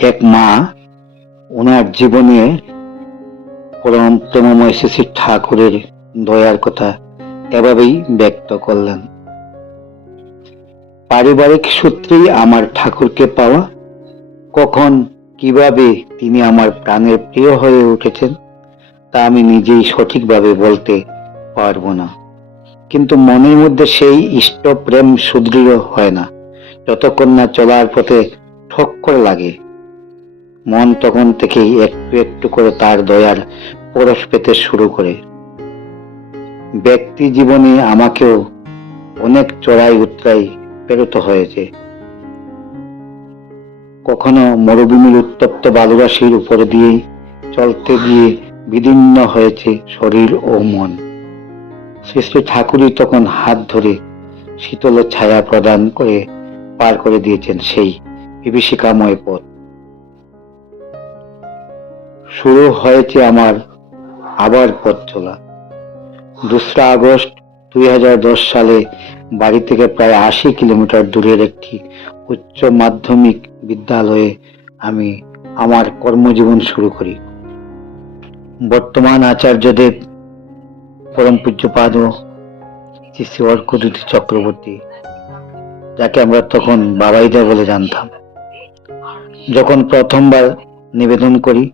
এক মা ওনার জীবনে পরম প্রেমময় শ্রী ঠাকুরের দয়ার কথা এভাবেই ব্যক্ত করলেন। পারিবারিক সূত্রেই আমার ঠাকুরকে পাওয়া, কখন কীভাবে তিনি আমার প্রাণের প্রিয় হয়ে উঠেছেন, তা আমি নিজেই সঠিকভাবে বলতে পারব না। কিন্তু মনের মধ্যে সেই ইষ্ট প্রেম সুদৃঢ় হয় না, যতক্ষণ না চলার পথে ঠক্কর লাগে। মন তখন থেকেই একটু একটু করে তার দয়ার পরশ পেতে শুরু করে। ব্যক্তি জীবনে আমাকেও অনেক চড়াই উতরাই পেরোতে হয়েছে। কখনো মরুভূমির উত্তপ্ত বালুরাশির উপর দিয়ে চলতে গিয়ে বিদীর্ণ হয়েছে শরীর ও মন। শ্রী শ্রী ঠাকুরই তখন হাত ধরে শীতল ছায়া প্রদান করে পার করে দিয়েছেন সেই বিভীষিকাময় পথ। শুরু হয়েছে আমার আবার পথ চলা। দোসরা আগস্ট দুই হাজার দশ সালে বাড়ি থেকে প্রায় আশি কিলোমিটার দূরের একটি উচ্চ মাধ্যমিক বিদ্যালয়ে আমি আমার কর্মজীবন শুরু করি। বর্তমান আচার্যদেব পরম পূজ্যপাদ শ্রী অর্কদূতি চক্রবর্তী, যাকে আমরা তখন বাবাইদা বলে জানতাম। যখন প্রথমবার নিবেদন করি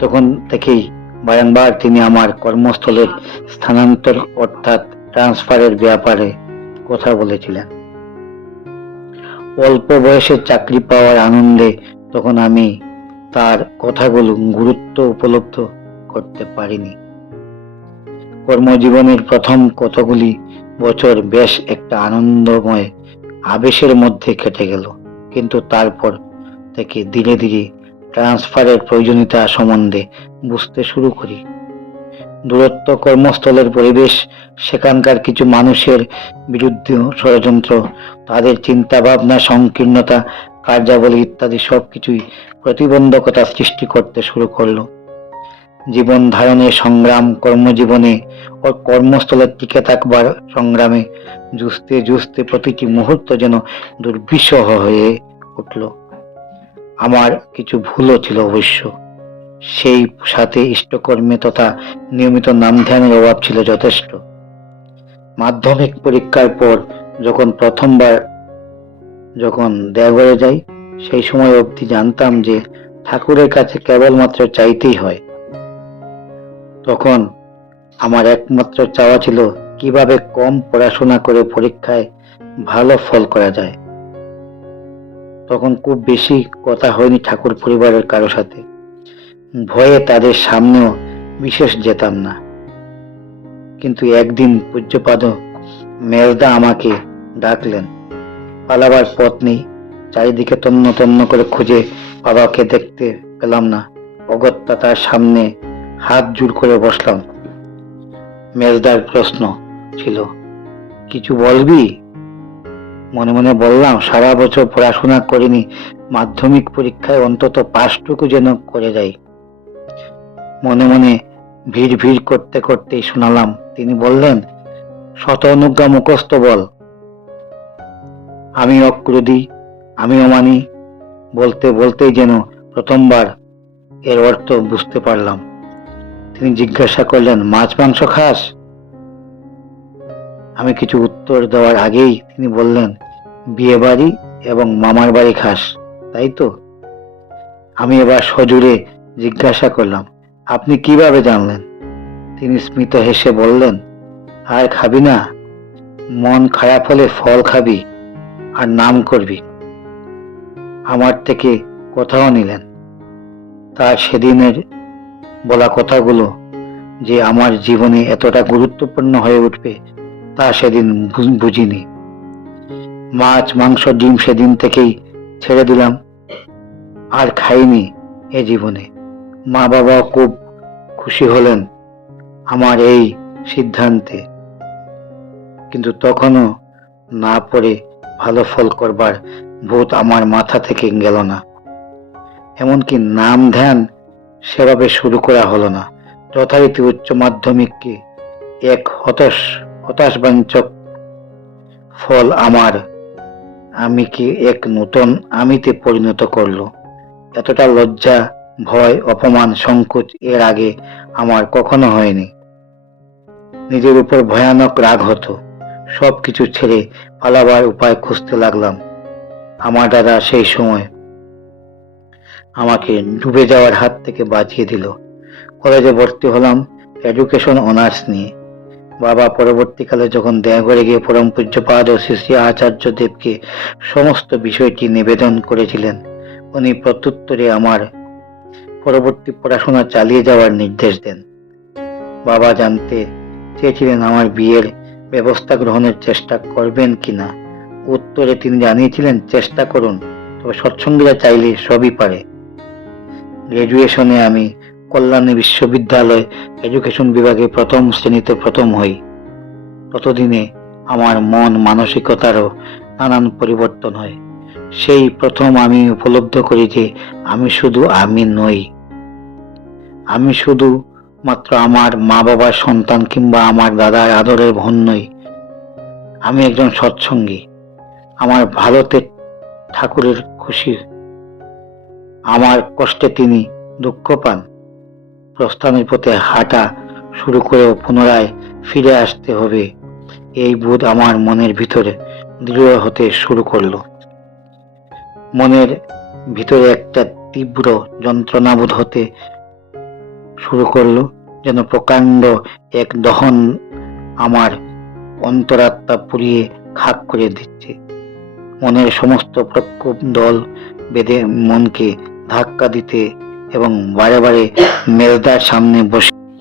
তখন থেকেই বারংবার তিনি আমার কর্মস্থলের স্থানান্তর অর্থাৎ ট্রান্সফারের ব্যাপারে কথা বলেছিলেন। অল্প বয়সে চাকরি পাওয়ার আনন্দে তখন আমি তার কথাগুলো গুরুত্ব উপলব্ধ করতে পারিনি। কর্মজীবনের প্রথম কতগুলি বছর বেশ একটা আনন্দময় আবেশের মধ্যে কেটে গেল, কিন্তু তারপর থেকে ধীরে ধীরে ট্রান্সফারের প্রয়োজনীয়তা সম্বন্ধে বুঝতে শুরু করি। দূরত্ব কর্মস্থলের পরিবেশ, সেখানকার কিছু মানুষের বিরুদ্ধে ষড়যন্ত্র, তাদের চিন্তা ভাবনা সংকীর্ণতা, কার্যাবলী ইত্যাদি সব কিছুই প্রতিবন্ধকতা সৃষ্টি করতে শুরু করল। জীবন ধারণের সংগ্রাম, কর্মজীবনে ও কর্মস্থলে টিকে থাকবার সংগ্রামে জুঝতে জুঝতে প্রতিটি মুহূর্ত যেন দুর্বিষহ হয়ে উঠল। আমার কিছু ভুলও ছিল অবশ্য। সেই সাথে ইষ্টকর্মে তথা নিয়মিত নাম ধ্যানের অভাব ছিল যথেষ্ট। মাধ্যমিক পরীক্ষার পর যখন প্রথমবার যখন দেওঘরে যাই, সেই সময় অবধি জানতাম যে ঠাকুরের কাছে কেবলমাত্র চাইতেই হয়। তখন আমার একমাত্র চাওয়া ছিল কীভাবে কম পড়াশোনা করে পরীক্ষায় ভালো ফল করা যায়। তখন খুব বেশি কথা হয়নি ঠাকুর পরিবারের কারও সাথে। ভয়ে তাদের সামনেও বিশেষ যেতাম না। কিন্তু একদিন পূজ্যপাদ মেজদা আমাকে ডাকলেন, পালাবার পথ নেই, চারিদিকে তন্ন তন্ন করে খুঁজে বাবাকে দেখতে পেলাম না। অগত্যা তার সামনে হাত জোর করে বসলাম। মেজদার প্রশ্ন ছিল, কিছু বলবি? মনে মনে বললাম, সারা বছর পড়াশোনা করিনি, মাধ্যমিক পরীক্ষায় অন্তত পাশটুকু যেন করে যাই। মনে মনে ভিড় ভিড় করতে করতেই শোনালাম, তিনি বললেন, শত অনুজ্ঞা মুখস্থ বল। আমি অক্রুদি, আমি অমানি, বলতে বলতেই যেন প্রথমবার এর অর্থ বুঝতে পারলাম। তিনি জিজ্ঞাসা করলেন, মাছ, মাংস খাস? আমি কিছু উত্তর দেওয়ার আগেই তিনি বললেন, বিয়ে বাড়ি এবং মামার বাড়ি খাস, তাই তো? আমি এবার সজুরে জিজ্ঞাসা করলাম, আপনি কীভাবে জানলেন? তিনি স্মিত হেসে বললেন, আর খাবি না, মন খারাপ হলে ফল খাবি আর নাম করবি। আমার থেকে কথাও নিলেন। তার সেদিনের বলা কথাগুলো যে আমার জীবনে এতটা গুরুত্বপূর্ণ হয়ে উঠবে তা সেদিন বুঝিনি। মাছ, মাংস, ডিম সেদিন থেকেই ছেড়ে দিলাম। আর খাইনি এ জীবনে। মা বাবা খুব খুশি হলেন আমার এই সিদ্ধান্তে। কিন্তু তখনও না পড়ে ভালো ফল করবার ভূত আমার মাথা থেকে গেল না। এমনকি নাম ধ্যান সেভাবে শুরু করা হলো না। যথারীতি উচ্চ মাধ্যমিককে এক হতাশ হতাশবাঞ্চক ফল আমার আমিকে এক নতুন আমিতে পরিণত করল? এতটা লজ্জা, ভয়, অপমান, সংকোচ এর আগে আমার কখনো হয়নি। নিজের উপর ভয়ানক রাগ হতো। সব কিছু ছেড়ে পালাবার উপায় খুঁজতে লাগলাম। আমার দাদা সেই সময় আমাকে ডুবে যাওয়ার হাত থেকে বাঁচিয়ে দিল। কলেজে ভর্তি হলাম এডুকেশন অনার্স নিয়ে। বাবা পরবর্তীকালে যখন দেওঘরে গিয়ে পরম পূজ্যপাদ ও শ্রী শ্রী আচার্য দেবকে সমস্ত বিষয়টি নিবেদন করেছিলেন, উনি প্রত্যুত্তরে আমার পরবর্তী পড়াশোনা চালিয়ে যাওয়ার নির্দেশ দেন। বাবা জানতে চেয়েছিলেন আমার বিয়ের ব্যবস্থা গ্রহণের চেষ্টা করবেন কিনা। উত্তরে তিনি জানিয়েছিলেন, চেষ্টা করুন, তবে সৎসঙ্গীরা চাইলে সবই পারে। গ্রাজুয়েশনে আমি কল্যাণী বিশ্ববিদ্যালয় এডুকেশন বিভাগে প্রথম শ্রেণীতে প্রথম হই। ততদিনে আমার মন মানসিকতারও নানান পরিবর্তন হয়। সেই প্রথম আমি উপলব্ধ করি যে আমি শুধু আমি নই। আমি শুধু মাত্র আমার মা বাবার সন্তান কিংবা আমার দাদার আদরের বোন নই। আমি একজন সৎসঙ্গী। আমার ভালোতে ঠাকুরের খুশি আমার কষ্টে তিনি দুঃখ পান। প্রস্থানের পথে হাঁটা শুরু করেও পুনরায় ফিরে আসতে হবে। এই বোধ আমার মনের ভিতরে দৃঢ় হতে শুরু করল। মনের ভিতরে একটা তীব্র যন্ত্রণাবোধ হতে শুরু করল, যেন প্রকাণ্ড এক দহন আমার অন্তরাত্মা পুড়িয়ে খাক করে দিচ্ছে। মনের সমস্ত প্রক্ষোভ দল বেঁধে মনকে ধাক্কা দিতে এবং বারে বারে মেজদার সামনে বসে